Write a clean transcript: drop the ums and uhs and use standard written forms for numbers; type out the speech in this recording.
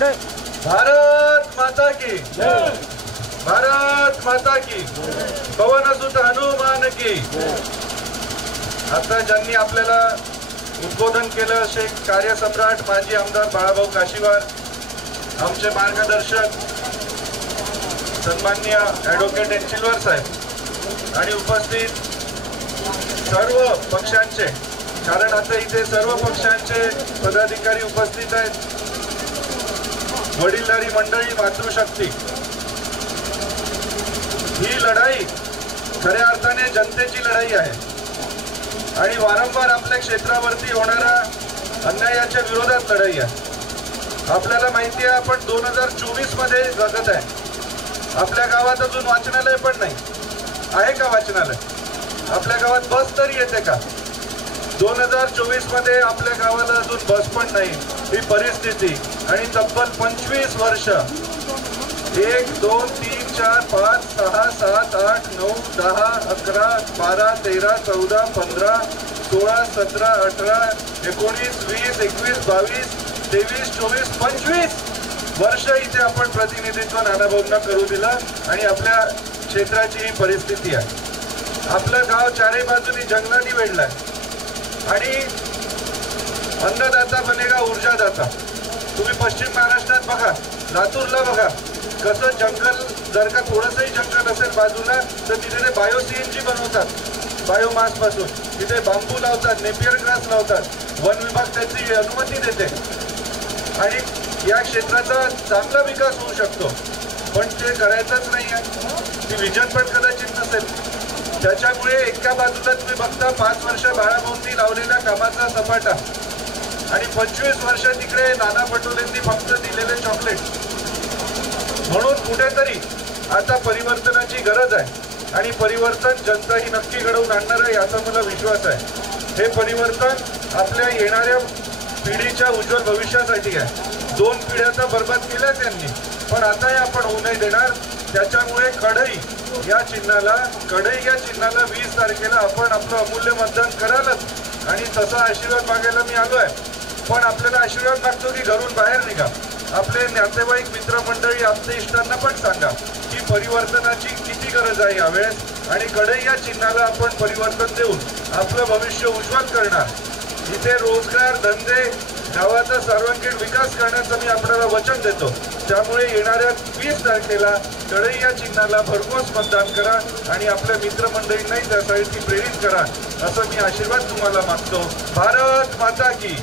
भारत माता की भारत माता की पवनसुत हनुमान की। आता ज्यांनी आपल्याला उद्बोधन केलं असे कार्यसम्राट माजी आमदार बाळाभाऊ काशीवार, आमचे मार्गदर्शक सन्माननीय ॲडव्होकेट एनचिलवर साहेब आणि उपस्थित सर्व पक्षांचे, कारण आता इथे सर्व पक्षांचे पदाधिकारी उपस्थित आहेत, वडीलधारी मंडळी, मातृशक्ती, ही लढाई खऱ्या अर्थाने जनतेची लढाई आहे आणि वारंवार आपल्या क्षेत्रावरती होणाऱ्या अन्यायाच्या विरोधात लढाई आहे। आपल्याला माहिती आहे आपण 2024 मध्ये जगत आहे। आपल्या गावात अजून वाचनालय पण नाही आहे का? वाचनालय आपल्या गावात बस तरी येते का? 2024 मध्ये आपल्या गावाला अजून बस पण नाही। ही परिस्थिती आणि तब्बल 25 वर्ष 1 2 3 4 5 6 7 8 9 10 11 12 13 14 15 16 17 18 19 20 21 22 23 24 25 वर्ष इथे आपण प्रतिनिधित्व नानाभाऊंना करू दिलं आणि आपल्या क्षेत्राची ही परिस्थिती आहे। आपलं गाव चारही बाजूनी जंगलांनी वेढलंय आणि अन्नदाता बनेगा ऊर्जादाता। तुम्ही पश्चिम महाराष्ट्रात बघा, लातूरला बघा, कसं जंगल, जर का थोडंसंही जंगल असेल बाजूला तर तिथे ते बायो CNG बनवतात बायोमास पासून, तिथे बांबू लावतात, नेपियर ग्रास लावतात, वन विभाग त्याची अनुमती देते आणि या क्षेत्राचा चांगला विकास होऊ शकतो, पण ते करायचंच नाही आहे। ती विजन पण कदाचित नसेल। त्याच्यामुळे एका बाजूला तुम्ही बघता 5 वर्ष बाळाभाऊंनी लावलेल्या कामाचा सपाटा आणि 25 वर्ष तिकडे नाना पटोलेंनी फक्त दिलेले चॉकलेट। म्हणून कुठेतरी आता परिवर्तनाची गरज आहे आणि परिवर्तन जनता ही नक्की घडवून आणणार आहे याचा मला विश्वास आहे। हे परिवर्तन आपल्या येणाऱ्या पिढीच्या उज्ज्वल भविष्यासाठी आहे। 2 पिढ्या तर बर्बाद केल्या त्यांनी, पण आताही आपण होऊ नाही देणार। त्याच्यामुळे कढई या चिन्हाला 20 तारखेला आपण आपलं अमूल्य मतदान करालच आणि तसा आशीर्वाद मागायला मी आलोय। पण आपल्याला आशीर्वाद मागतो की घरून बाहेर निघा, आपले नातेवाईक, मित्रमंडळी, आपल्या इष्टांना पण सांगा की परिवर्तनाची किती गरज आहे यावेळेस आणि कढई या चिन्हाला आपण परिवर्तन देऊन आपलं भविष्य उज्ज्वल करणार। इथे रोजगार, धंदे, गावाचा सर्वांगीण विकास करण्याचं मी आपल्याला वचन देतो। त्यामुळे येणाऱ्या 20 तारखेला कढई या चिन्हाला भरघोस मतदान करा आणि आपल्या मित्रमंडळींनाही त्यासाठी प्रेरित करा, असं मी आशीर्वाद तुम्हाला मागतो। भारत माता की